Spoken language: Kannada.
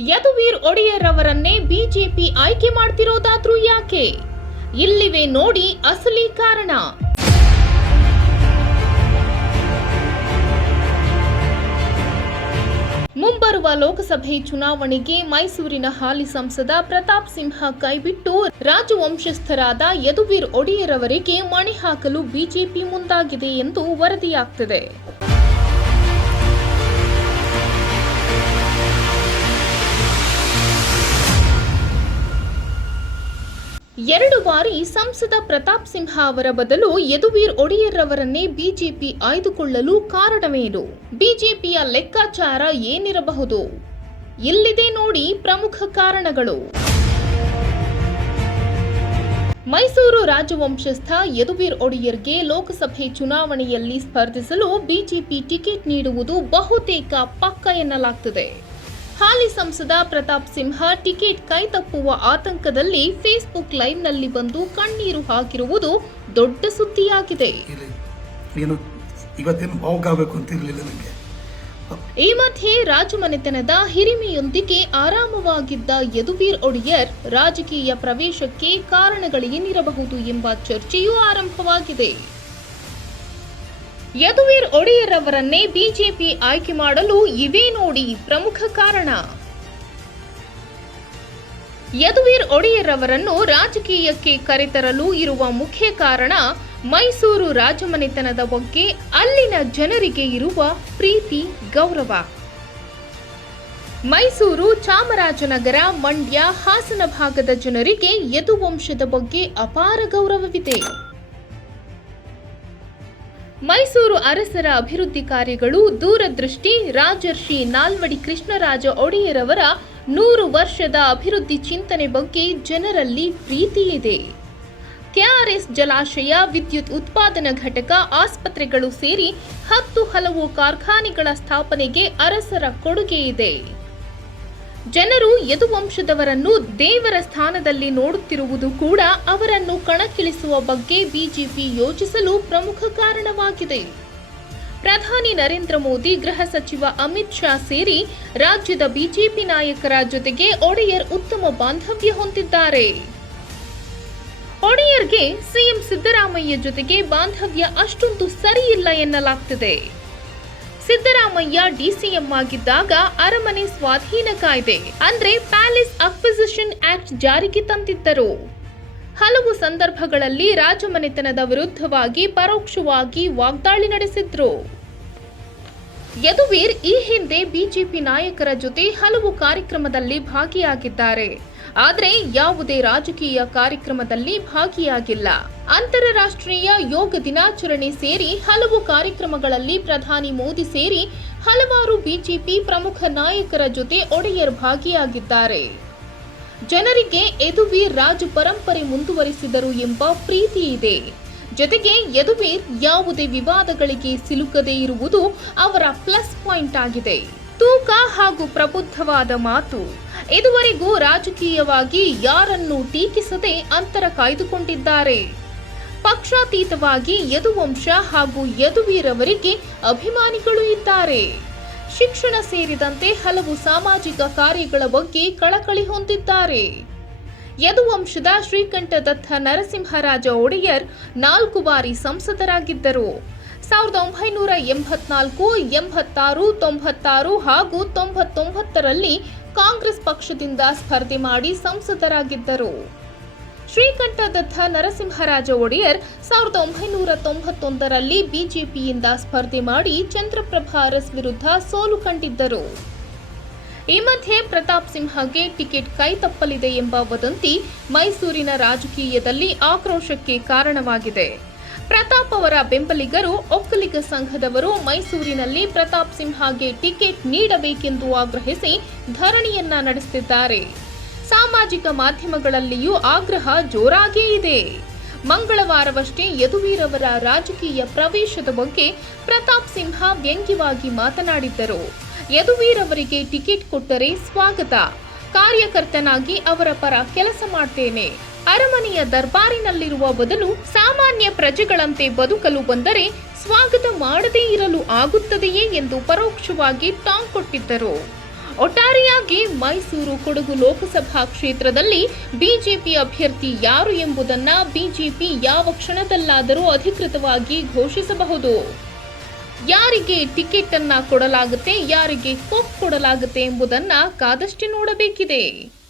ಯದುವೀರ್ ಒಡೆಯರ್ ಅವರನ್ನೇ ಬಿಜೆಪಿ ಆಯ್ಕೆ ಮಾಡ್ತಿರೋದಾದ್ರೂ ಯಾಕೆ? ಇಲ್ಲಿವೆ ನೋಡಿ ಅಸಲಿ ಕಾರಣ. ಮುಂಬರುವ ಲೋಕಸಭೆ ಚುನಾವಣೆಗೆ ಮೈಸೂರಿನ ಹಾಲಿ ಸಂಸದ ಪ್ರತಾಪ್ ಸಿಂಹ ಕೈಬಿಟ್ಟು ರಾಜವಂಶಸ್ಥರಾದ ಯದುವೀರ್ ಒಡೆಯರ್ ಅವರಿಗೆ ಮಣೆ ಹಾಕಲು ಬಿಜೆಪಿ ಮುಂದಾಗಿದೆ ಎಂದು ವರದಿಯಾಗ್ತಿದೆ. ಬಾರಿ ಸಂಸದ ಪ್ರತಾಪ್ ಸಿಂಹ ಅವರ ಬದಲು ಯದುವೀರ್ ಒಡೆಯರ್ ಅವರನ್ನೇ ಬಿಜೆಪಿ ಆಯ್ದುಕೊಳ್ಳಲು ಕಾರಣವೇನು? ಬಿಜೆಪಿಯ ಲೆಕ್ಕಾಚಾರ ಏನಿರಬಹುದು? ಇಲ್ಲಿದೆ ನೋಡಿ ಪ್ರಮುಖ ಕಾರಣಗಳು. ಮೈಸೂರು ರಾಜವಂಶಸ್ಥ ಯದುವೀರ್ ಒಡೆಯರ್ಗೆ ಲೋಕಸಭೆ ಚುನಾವಣೆಯಲ್ಲಿ ಸ್ಪರ್ಧಿಸಲು ಬಿಜೆಪಿ ಟಿಕೆಟ್ ನೀಡುವುದು ಬಹುತೇಕ ಪಕ್ಕ ಎನ್ನಲಾಗ್ತಿದೆ. ಹಾಲಿ ಸಂಸದ ಪ್ರತಾಪ್ ಸಿಂಹ ಟಿಕೆಟ್ ಕೈತಪ್ಪುವ ಆತಂಕದಲ್ಲಿ ಫೇಸ್ಬುಕ್ ಲೈವ್ನಲ್ಲಿ ಬಂದು ಕಣ್ಣೀರು ಹಾಕಿರುವುದು ದೊಡ್ಡ ಸುದ್ದಿಯಾಗಿದೆ. ಈ ಮಧ್ಯೆ ರಾಜಮನೆತನದ ಹಿರಿಮೆಯೊಂದಿಗೆ ಆರಾಮವಾಗಿದ್ದ ಯದುವೀರ್ ಒಡೆಯರ್ ರಾಜಕೀಯ ಪ್ರವೇಶಕ್ಕೆ ಕಾರಣಗಳೇನಿರಬಹುದು ಎಂಬ ಚರ್ಚೆಯೂ ಆರಂಭವಾಗಿದೆ. ಯದುವೀರ್ ಒಡೆಯರ್ ಅವರನ್ನೇ ಬಿಜೆಪಿ ಆಯ್ಕೆ ಮಾಡಲು ಇವೇ ನೋಡಿ ಪ್ರಮುಖ ಕಾರಣ. ಯದುವೀರ್ ಒಡೆಯರ್ ಅವರನ್ನು ರಾಜಕೀಯಕ್ಕೆ ಕರೆತರಲು ಇರುವ ಮುಖ್ಯ ಕಾರಣ ಮೈಸೂರು ರಾಜಮನೆತನದ ಬಗ್ಗೆ ಅಲ್ಲಿನ ಜನರಿಗೆ ಇರುವ ಪ್ರೀತಿ, ಗೌರವ. ಮೈಸೂರು ಚಾಮರಾಜನಗರ, ಮಂಡ್ಯ, ಹಾಸನ ಭಾಗದ ಜನರಿಗೆ ಯದುವಂಶದ ಬಗ್ಗೆ ಅಪಾರ ಗೌರವವಿದೆ. ಮೈಸೂರು ಅರಸರ ಅಭಿವೃದ್ಧಿ ಕಾರ್ಯಗಳು ದೂರದೃಷ್ಟಿ, ರಾಜರ್ಷಿ ನಾಲ್ವಡಿ ಕೃಷ್ಣರಾಜ ಒಡೆಯರವರ ನೂರು ವರ್ಷದ ಅಭಿವೃದ್ಧಿ ಚಿಂತನೆ ಬಗ್ಗೆ ಜನರಲ್ಲಿ ಪ್ರೀತಿಯಿದೆ ಕೆಆರ್ಎಸ್ ಜಲಾಶಯ, ವಿದ್ಯುತ್ ಉತ್ಪಾದನಾ ಘಟಕ, ಆಸ್ಪತ್ರೆಗಳು ಸೇರಿ ಹತ್ತು ಹಲವು ಕಾರ್ಖಾನೆಗಳ ಸ್ಥಾಪನೆಗೆ ಅರಸರ ಕೊಡುಗೆ ಇದೆ. ಜನರು ಯದುವಂಶದವರನ್ನು ದೇವರ ಸ್ಥಾನದಲ್ಲಿ ನೋಡುತ್ತಿರುವುದು ಕೂಡ ಅವರನ್ನು ಕಣಕ್ಕಿಳಿಸುವ ಬಗ್ಗೆ ಬಿಜೆಪಿ ಯೋಚಿಸಲು ಪ್ರಮುಖ ಕಾರಣವಾಗಿದೆ. ಪ್ರಧಾನಿ ನರೇಂದ್ರ ಮೋದಿ, ಗೃಹ ಸಚಿವ ಅಮಿತ್ ಶಾ ಸೇರಿ ರಾಜ್ಯದ ಬಿಜೆಪಿ ನಾಯಕರ ಜೊತೆಗೆ ಒಡೆಯರ್ ಉತ್ತಮ ಬಾಂಧವ್ಯ ಹೊಂದಿದ್ದಾರೆ. ಒಡೆಯರ್ಗೆ ಸಿಎಂ ಸಿದ್ದರಾಮಯ್ಯ ಜೊತೆಗೆ ಬಾಂಧವ್ಯ ಅಷ್ಟೊಂದು ಸರಿಯಿಲ್ಲ ಎನ್ನಲಾಗ್ತಿದೆ. ಸಿದ್ದರಾಮಯ್ಯ ಡಿಸಿಎಂ ಆಗಿದ್ದಾಗ ಅರಮನೆ ಸ್ವಾಧೀನ ಕಾಯ್ದೆ, ಅಂದ್ರೆ ಪ್ಯಾಲೇಸ್ ಅಕ್ವಿಸಿಷನ್ ಆಕ್ಟ್ ಜಾರಿಗೆ ತಂದಿದ್ದರು. ಹಲವು ಸಂದರ್ಭಗಳಲ್ಲಿ ರಾಜಮನೆತನದ ವಿರುದ್ಧವಾಗಿ ಪರೋಕ್ಷವಾಗಿ ವಾಗ್ದಾಳಿ ನಡೆಸಿದ್ರು. ಯದುವೀರ್ ಈ ಹಿಂದೆ ಬಿಜೆಪಿ ನಾಯಕರ ಜೊತೆ ಹಲವು ಕಾರ್ಯಕ್ರಮದಲ್ಲಿ ಭಾಗಿಯಾಗಿದ್ದಾರೆ. ಆದರೆ ಯಾವುದೇ ರಾಜಕೀಯ ಕಾರ್ಯಕ್ರಮದಲ್ಲಿ ಭಾಗಿಯಾಗಿಲ್ಲ. ಅಂತಾರಾಷ್ಟ್ರೀಯ ಯೋಗ ದಿನಾಚರಣೆ ಸೇರಿ ಹಲವು ಕಾರ್ಯಕ್ರಮಗಳಲ್ಲಿ ಪ್ರಧಾನಿ ಮೋದಿ ಸೇರಿ ಹಲವಾರು ಬಿಜೆಪಿ ಪ್ರಮುಖ ನಾಯಕರ ಜೊತೆ ಒಡೆಯರ್ ಭಾಗಿಯಾಗಿದ್ದಾರೆ. ಜನರಿಗೆ ಯದುವೀರ್ ರಾಜು ಪರಂಪರೆ ಮುಂದುವರಿಸಿದರು ಎಂಬ ಪ್ರೀತಿ ಇದೆ. ಜೊತೆಗೆ ಯದುವೀರ್ ಯಾವುದೇ ವಿವಾದಗಳಿಗೆ ಸಿಲುಕದೇ ಇರುವುದು ಅವರ ಪ್ಲಸ್ ಪಾಯಿಂಟ್ ಆಗಿದೆ. ತೂಕ ಹಾಗೂ ಪ್ರಬುದ್ಧವಾದ ಮಾತು. ಇದುವರೆಗೂ ರಾಜಕೀಯವಾಗಿ ಯಾರನ್ನೂ ಟೀಕಿಸದೆ ಅಂತರ ಕಾಯ್ದುಕೊಂಡಿದ್ದಾರೆ. ಪಕ್ಷಾತೀತವಾಗಿ ಯದುವಂಶ ಹಾಗೂ ಯದುವೀರವರಿಗೆ ಅಭಿಮಾನಿಗಳು ಇದ್ದಾರೆ. ಶಿಕ್ಷಣ ಸೇರಿದಂತೆ ಹಲವು ಸಾಮಾಜಿಕ ಕಾರ್ಯಗಳ ಬಗ್ಗೆ ಕಳಕಳಿ ಹೊಂದಿದ್ದಾರೆ. ಯದುವಂಶದ ಶ್ರೀಕಂಠದತ್ತ ನರಸಿಂಹರಾಜ ಒಡೆಯರ್ ನಾಲ್ಕು ಬಾರಿ ಸಂಸದರಾಗಿದ್ದರು. ಸಾವಿರದ ಒಂಬೈನೂರ ಎಂಬತ್ನಾಲ್ಕು, ಎಂಬತ್ತಾರು, ತೊಂಬತ್ತಾರು ಹಾಗೂ ತೊಂಬತ್ತೊಂಬತ್ತರಲ್ಲಿ ಕಾಂಗ್ರೆಸ್ ಪಕ್ಷದಿಂದ ಸ್ಪರ್ಧೆ ಮಾಡಿ ಸಂಸದರಾಗಿದ್ದರು. ಶ್ರೀಕಂಠದತ್ತ ನರಸಿಂಹರಾಜ ಒಡೆಯರ್ ಸಾವಿರದ ಒಂಬೈನೂರ ತೊಂಬತ್ತೊಂದರಲ್ಲಿ ಬಿಜೆಪಿಯಿಂದ ಸ್ಪರ್ಧೆ ಮಾಡಿ ಚಂದ್ರಪ್ರಭಾ ಅರಸ್ ವಿರುದ್ಧ ಸೋಲು ಕಂಡಿದ್ದರು. ಈ ಮಧ್ಯೆ ಪ್ರತಾಪ್ ಸಿಂಹಗೆ ಟಿಕೆಟ್ ಕೈ ತಪ್ಪಲಿದೆ ಎಂಬ ವದಂತಿ ಮೈಸೂರಿನ ರಾಜಕೀಯದಲ್ಲಿ ಆಕ್ರೋಶಕ್ಕೆ ಕಾರಣವಾಗಿದೆ. ಪ್ರತಾಪ್ ಅವರ ಬೆಂಬಲಿಗರು ಒಕ್ಕಲಿಗ ಸಂಘದವರು ಮೈಸೂರಿನಲ್ಲಿ ಪ್ರತಾಪ್ ಸಿಂಹಗೆ ಟಿಕೆಟ್ ನೀಡಬೇಕೆಂದು ಆಗ್ರಹಿಸಿ ಧರಣಿಯನ್ನ ನಡೆಸುತ್ತಿದ್ದಾರೆ ಸಾಮಾಜಿಕ ಮಾಧ್ಯಮಗಳಲ್ಲಿಯೂ ಆಗ್ರಹ ಜೋರಾಗೇ ಇದೆ. ಮಂಗಳವಾರವಷ್ಟೇ ಯದುವೀರವರ ರಾಜಕೀಯ ಪ್ರವೇಶದ ಬಗ್ಗೆ ಪ್ರತಾಪ್ ಸಿಂಹ ವ್ಯಂಗ್ಯವಾಗಿ ಮಾತನಾಡಿದ್ದರು. ಯದುವೀರ್ ಅವರಿಗೆ ಟಿಕೆಟ್ ಕೊಟ್ಟರೆ ಸ್ವಾಗತ. ಕಾರ್ಯಕರ್ತನಾಗಿ ಅವರ ಪರ ಕೆಲಸ ಮಾಡ್ತೇನೆ. ಅರಮನೆಯ ದರ್ಬಾರಿನಲ್ಲಿರುವ ಬದಲು ಸಾಮಾನ್ಯ ಪ್ರಜೆಗಳಂತೆ ಬದುಕಲು ಬಂದರೆ ಸ್ವಾಗತ ಮಾಡದೇ ಇರಲು ಆಗುತ್ತದೆಯೇ ಎಂದು ಪರೋಕ್ಷವಾಗಿ ಟಾಂಗ್ ಕೊಟ್ಟಿದ್ದರು. ಒಟ್ಟಾರೆಯಾಗಿ ಮೈಸೂರು ಕೊಡಗು ಲೋಕಸಭಾ ಕ್ಷೇತ್ರದಲ್ಲಿ ಬಿಜೆಪಿ ಅಭ್ಯರ್ಥಿ ಯಾರು ಎಂಬುದನ್ನ ಬಿಜೆಪಿ ಯಾವ ಕ್ಷಣದಲ್ಲಾದರೂ ಅಧಿಕೃತವಾಗಿ ಘೋಷಿಸಬಹುದು. ಯಾರಿಗೆ ಟಿಕೆಟ್ ಅನ್ನ ಕೊಡಲಾಗುತ್ತೆ, ಯಾರಿಗೆ ಕೊಕ್ ಕೊಡಲಾಗುತ್ತೆ ಎಂಬುದನ್ನ ಕಾದಷ್ಟೇ ನೋಡಬೇಕಿದೆ.